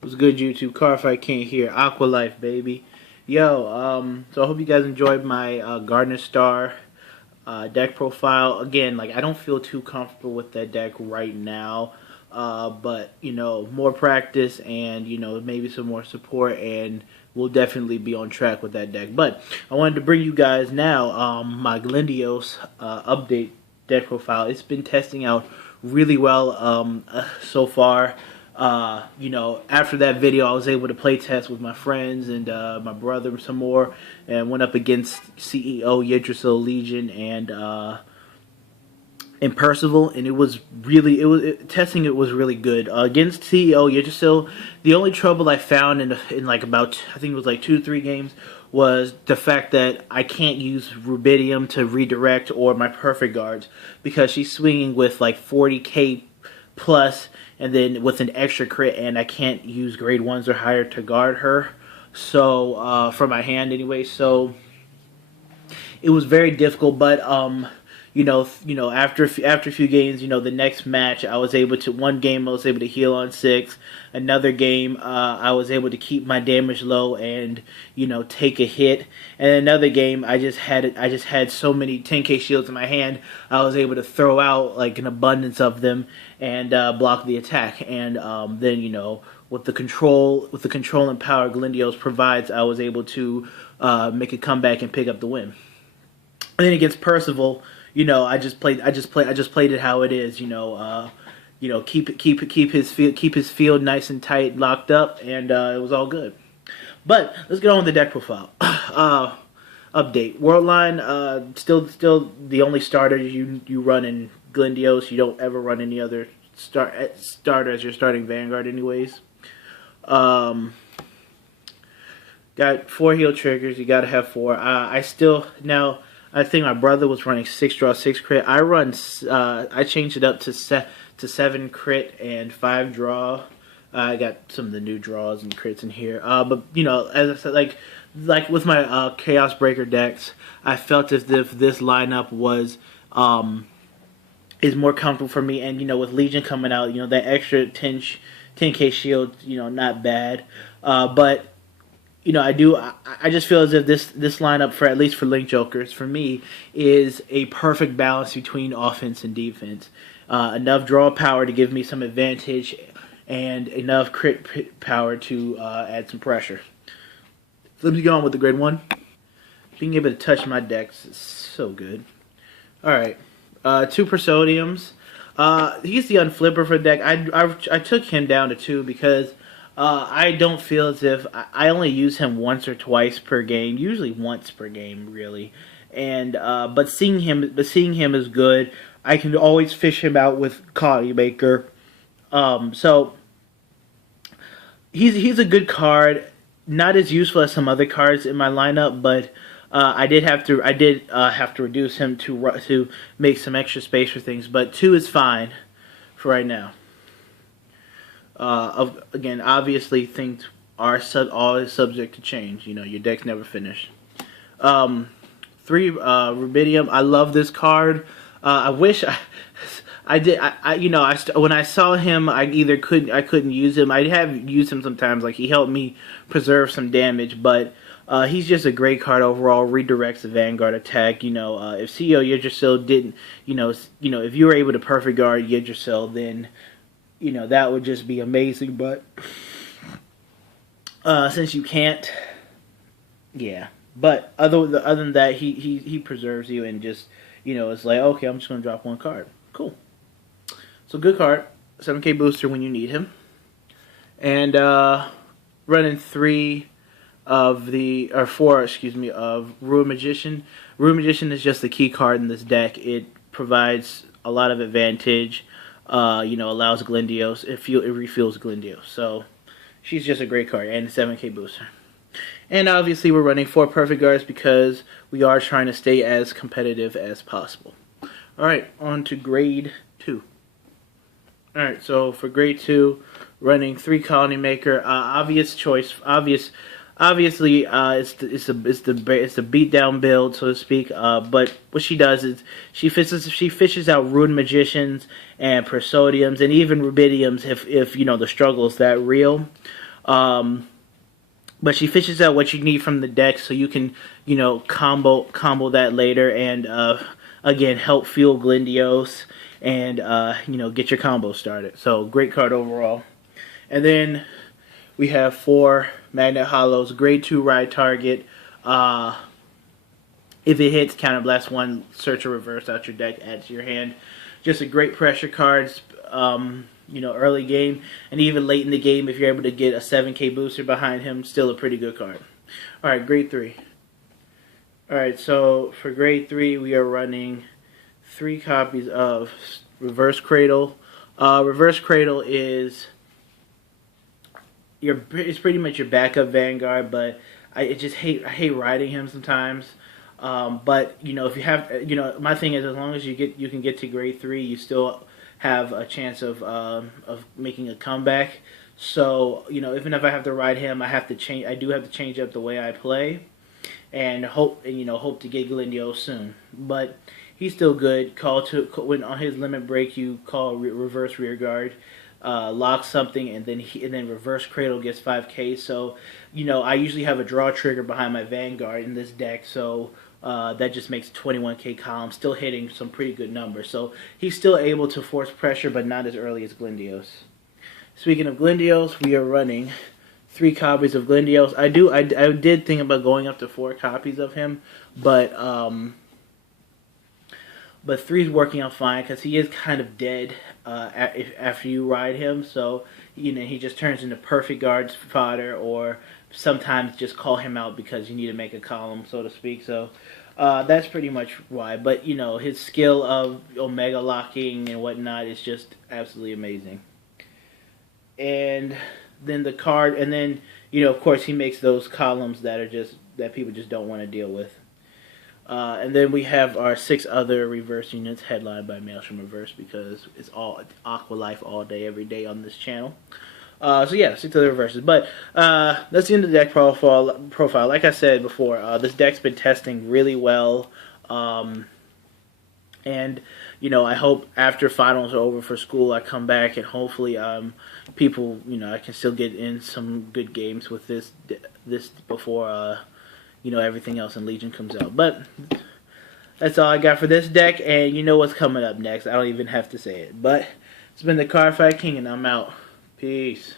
What's good, YouTube? Car Fight King here. Aqua Life, baby. Yo, so I hope you guys enjoyed my Gardener Star deck profile. Again, like, I don't feel too comfortable with that deck right now. But, more practice and, maybe some more support, and we'll definitely be on track with that deck. But I wanted to bring you guys now my Glendios update deck profile. It's been testing out really well so far. After that video, I was able to play test with my friends and my brother some more, and went up against CEO Yggdrasil Legion and Percival, and testing it was really good against CEO Yggdrasil. The only trouble I found in like about, I think it was like 2 to 3 games, was the fact that I can't use Rubidium to redirect or my perfect guards because she's swinging with like 40k plus, and then with an extra crit, and I can't use grade 1s or higher to guard her. So for my hand anyway, so it was very difficult. But after a few games, the next match I was able to, one game I was able to heal on 6. Another game I was able to keep my damage low and take a hit. And another game I just had so many 10k shields in my hand, I was able to throw out like an abundance of them and block the attack. And then with the control and power Glendios provides, I was able to make a comeback and pick up the win. And then against Percival, I just played it how it is. Keep his field nice and tight, locked up, and it was all good. But let's get on with the deck profile. Update: Worldline, still the only starter you run in Glendios. You don't ever run any other starter as your starting Vanguard, anyways. Got 4 heal triggers. You gotta have 4. I think my brother was running 6 draw 6 crit. I changed it up to 7 crit and 5 draw. I got some of the new draws and crits in here. But as I said, like with my Chaos Breaker decks, I felt as if this lineup was is more comfortable for me. And with Legion coming out, that extra 10k shield, not bad. But I just feel as if this lineup, for at least for Link Jokers, for me, is a perfect balance between offense and defense. Enough draw power to give me some advantage, and enough crit power to add some pressure. So let me go on with the grade 1. Being able to touch my decks is so good. Alright, 2 Persodiums. He's the unflipper for the deck. I took him down to 2 because I don't feel as if I only use him once or twice per game, usually once per game, really. And but seeing him is good. I can always fish him out with Colony Maker. So he's a good card. Not as useful as some other cards in my lineup, but I did have to reduce him to make some extra space for things. But 2 is fine for right now. Again, obviously things are always subject to change. Your deck's never finished. 3 Rubidium. I love this card. I wish I did. When I saw him, I couldn't use him. I have used him sometimes. Like, he helped me preserve some damage, but he's just a great card overall. Redirects the Vanguard attack. If CEO Yggdrasil didn't, if you were able to perfect guard Yggdrasil, then that would just be amazing. But since you can't, yeah. But other than that, he preserves you, and just it's like, okay, I'm just gonna drop 1 card. Cool. So good card. 7k booster when you need him, and running 4 of Ruin Magician. Ruin Magician is just the key card in this deck. It provides a lot of advantage. Allows Glendios. It refuels Glendios. So she's just a great card, and a 7k booster. And obviously we're running 4 perfect guards because we are trying to stay as competitive as possible. Alright, on to grade 2. Alright, so for grade 2, running 3 Colony Maker. Obvious choice. Obviously, it's the beatdown build, so to speak. But what she does is she fishes out Ruin Magicians and Persodiums and even Rubidiums if the struggle is that real. But she fishes out what you need from the deck, so you can, combo that later, and again, help fuel Glendios, and get your combo started. So great card overall. And then we have 4 Magnet Hollows, grade 2 ride target. If it hits, counterblast 1, search or reverse out your deck, add to your hand. Just a great pressure card, early game, and even late in the game, if you're able to get a 7K booster behind him, still a pretty good card. Alright, grade 3. Alright, so for grade 3, we are running 3 copies of Reverse Cradle. Reverse Cradle is it's pretty much your backup Vanguard, but I hate riding him sometimes. But if you have, my thing is, as long as you can get to grade 3, you still have a chance of making a comeback. So even if I have to ride him, I do have to change up the way I play, and hope to get Glendios soon. But he's still good. When on his limit break, you call reverse rear guard, lock something, and then reverse cradle gets 5K. So I usually have a draw trigger behind my Vanguard in this deck, so that just makes 21K column, still hitting some pretty good numbers. So he's still able to force pressure, but not as early as Glendios. Speaking of Glendios, we are running 3 copies of Glendios. I did think about going up to 4 copies of him, but 3 is working out fine because he is kind of dead after you ride him. So he just turns into perfect guard fodder, or sometimes just call him out because you need to make a column, so to speak. So that's pretty much why. But his skill of omega locking and whatnot is just absolutely amazing. And then the card, and then of course he makes those columns that people just don't want to deal with. And then we have our 6 other reverse units, headlined by Maelstrom Reverse, because it's all Aqua Life all day, every day on this channel. So yeah, 6 other reverses. But that's the end of the deck profile. Like I said before, this deck's been testing really well. And I hope after finals are over for school, I come back and hopefully people, I can still get in some good games with this before everything else in Legion comes out. But that's all I got for this deck, and you know what's coming up next. I don't even have to say it. But it's been the Card Fight King, and I'm out. Peace.